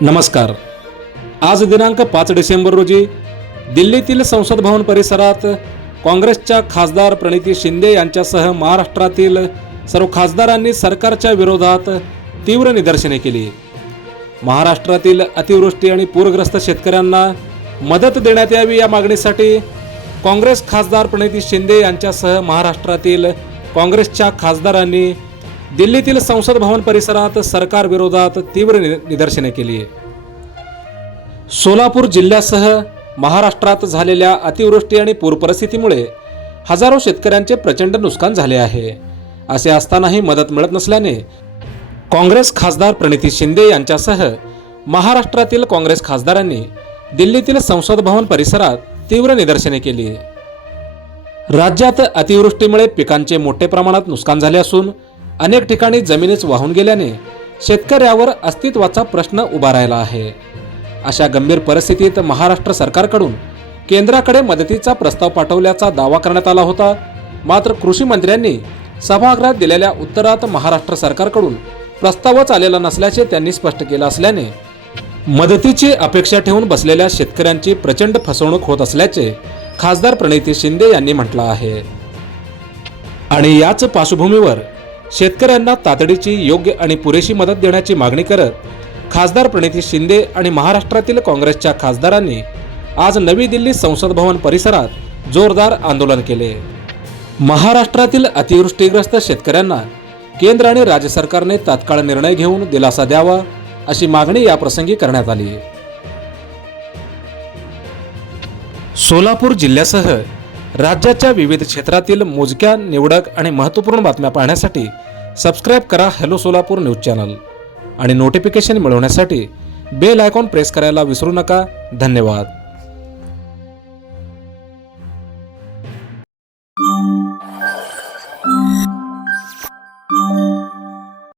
नमस्कार। आज दिनांक 5 डिसेंबर रोजी दिल्लीतील संसद भवन परिसरात काँग्रेसच्या खासदार प्रणिती शिंदे यांच्यासह महाराष्ट्रातील सर्व खासदारांनी सरकारच्या विरोधात तीव्र निदर्शने केली। महाराष्ट्रातील अतिवृष्टी आणि पूरग्रस्त शेतकऱ्यांना मदत देण्यात यावी या मागणीसाठी काँग्रेस खासदार प्रणिती शिंदे यांच्यासह महाराष्ट्रातील काँग्रेसच्या खासदारांनी दिल्लीतील संसद भवन परिसरात सरकार विरोधात तीव्र निदर्शने केली। सोलापूर जिल्ह्यासह महाराष्ट्रात झालेल्या अतिवृष्टी आणि पूर परिस्थितीमुळे हजारो शेतकऱ्यांचे प्रचंड नुकसान झाले आहे। असे असतानाही मदत मिळत नसल्याने काँग्रेस खासदार प्रणिती शिंदे यांच्यासह महाराष्ट्रातील काँग्रेस खासदारांनी दिल्लीतील संसद भवन परिसरात तीव्र निदर्शने केली। राज्यात अतिवृष्टीमुळे पिकांचे मोठ्या प्रमाणात नुकसान झाले असून अनेक ठिकाणी जमिनीच वाहून गेल्याने शेतकऱ्यावर अस्तित्वाचा प्रश्न उभा राहिला आहे। अशा गंभीर परिस्थितीत महाराष्ट्र सरकारकडून केंद्राकडे मदतीचा प्रस्ताव पाठवल्याचा दावा करण्यात आला होता। मात्र कृषी मंत्र्यांनी सभागृहात दिलेल्या उत्तरात महाराष्ट्र सरकारकडून प्रस्तावच आलेला नसल्याचे त्यांनी स्पष्ट केले असल्याने मदतीची अपेक्षा ठेवून बसलेल्या शेतकऱ्यांची प्रचंड फसवणूक होत असल्याचे खासदार प्रणिती शिंदे यांनी म्हटलं आहे। आणि याच पार्श्वभूमीवर शेतकऱ्यांना तातडीची योग्य आणि पुरेशी मदत देण्याची मागणी करत खासदार प्रणिती शिंदे आणि महाराष्ट्रातील काँग्रेसच्या खासदारांनी आज नवी दिल्ली संसद भवन परिसरात जोरदार आंदोलन केले। महाराष्ट्रातील अतिवृष्टीग्रस्त शेतकऱ्यांना केंद्र आणि राज्य सरकारने तात्काळ निर्णय घेऊन दिलासा द्यावा अशी मागणी या प्रसंगी करण्यात आली। सोलापूर जिल्ह्यासह राज्याच्या विविध क्षेत्रातील मोजक्या निवडक आणि महत्त्वपूर्ण बातम्या पाहण्यासाठी सबस्क्राइब करा हॅलो सोलापूर न्यूज चॅनल आणि नोटिफिकेशन मिळवण्यासाठी बेल आयकॉन प्रेस करायला विसरू नका। धन्यवाद।